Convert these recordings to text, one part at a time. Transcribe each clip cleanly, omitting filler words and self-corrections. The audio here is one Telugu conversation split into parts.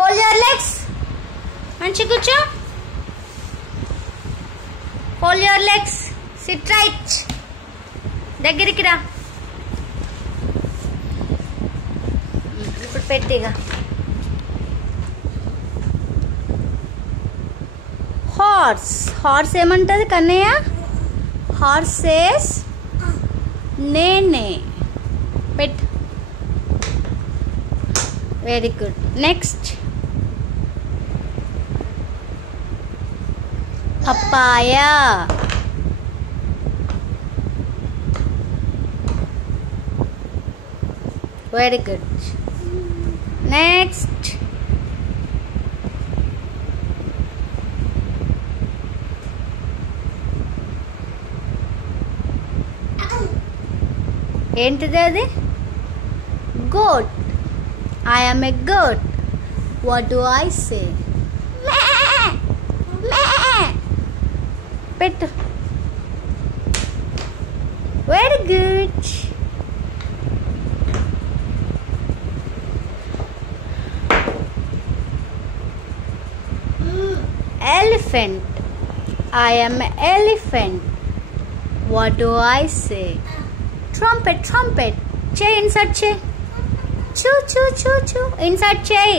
Fold your legs. మంచి కూర్చో. Fold your legs. Sit right. దగ్గరికి రా. ఇప్పుడు పెట్టిగా. హార్స్. హార్స్ ఏమంటది కన్నయ్య? హార్స్ సేస్ నేనే. పెట్. Very good. Next papaya. Very good. Next ఏంటిది అది? Goat. I am a goat. What do I say? Pet. Very good. Elephant. I am an elephant. What do I say? Trumpet, trumpet. Chay, insert chay. Choo, choo, choo, choo. Insert chay.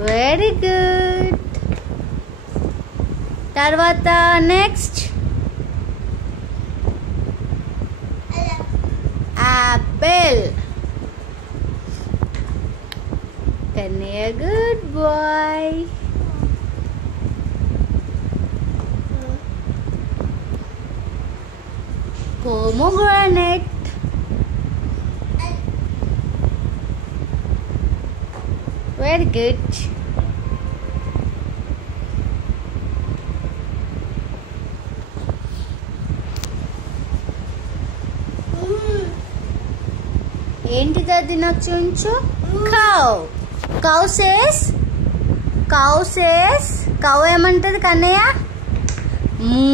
Very good. Tarvata next. Apple. Kanya, good boy. Pomegranate. Very good. ఏంటిది అది? నాకు చూంచు. Cow. Cow says. Cow says. Cow ఏమంటది కన్నయ్య? Moo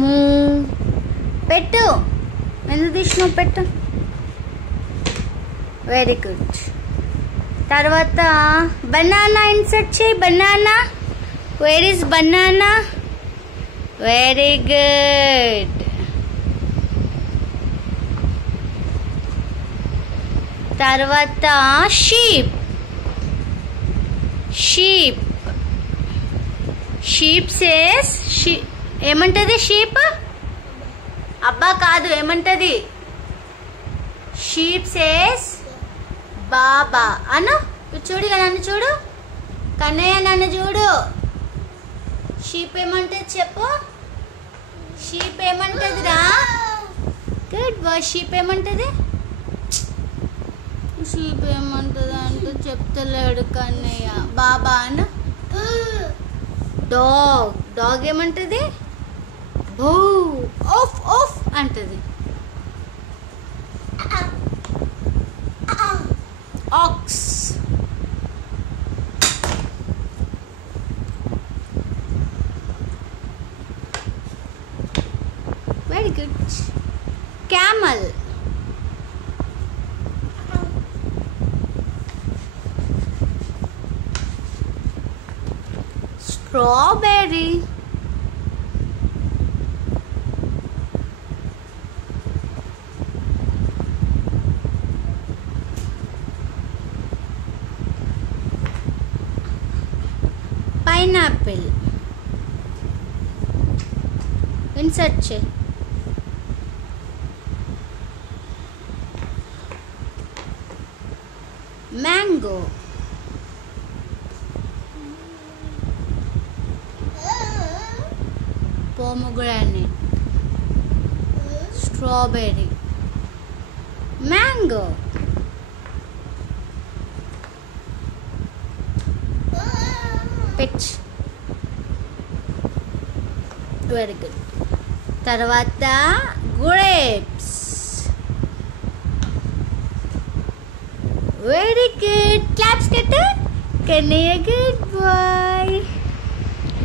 moo. పెట్టు. ఎందుకు తీసినావు? పెట్టు. Very good. తర్వాత బనానా ఇన్సర్ట్ చేయి. Banana. Where is banana? Very good. తర్వాత షీప్. షీప్. Sheep says. ఏమంటది షీప్? అబ్బా కాదు, ఏమంటది? షీప్ సేస్ బాబా అను. చూడు, నన్ను చూడు కన్నయ్య, నన్ను చూడు. షీప్ ఏమంటది చెప్పు? షీప్ ఏమంటది రా? Good boy. షీప్ ఏమంటది? షీప్ ఏమంటది అంటే చెప్తలేడు కన్నయ్య. బాబా అను. డాగ్. డాగ్ ఏమంటది? భూ. ఆఫ్ ఆఫ్ అంటది. Ox. Very good. Camel. Strawberry. Pineapple. Insert చేయి. Mango. pomegranate, strawberry, mango, peach. Very good. Tarvata grapes. Very good. Claps, get it. Can you good boy?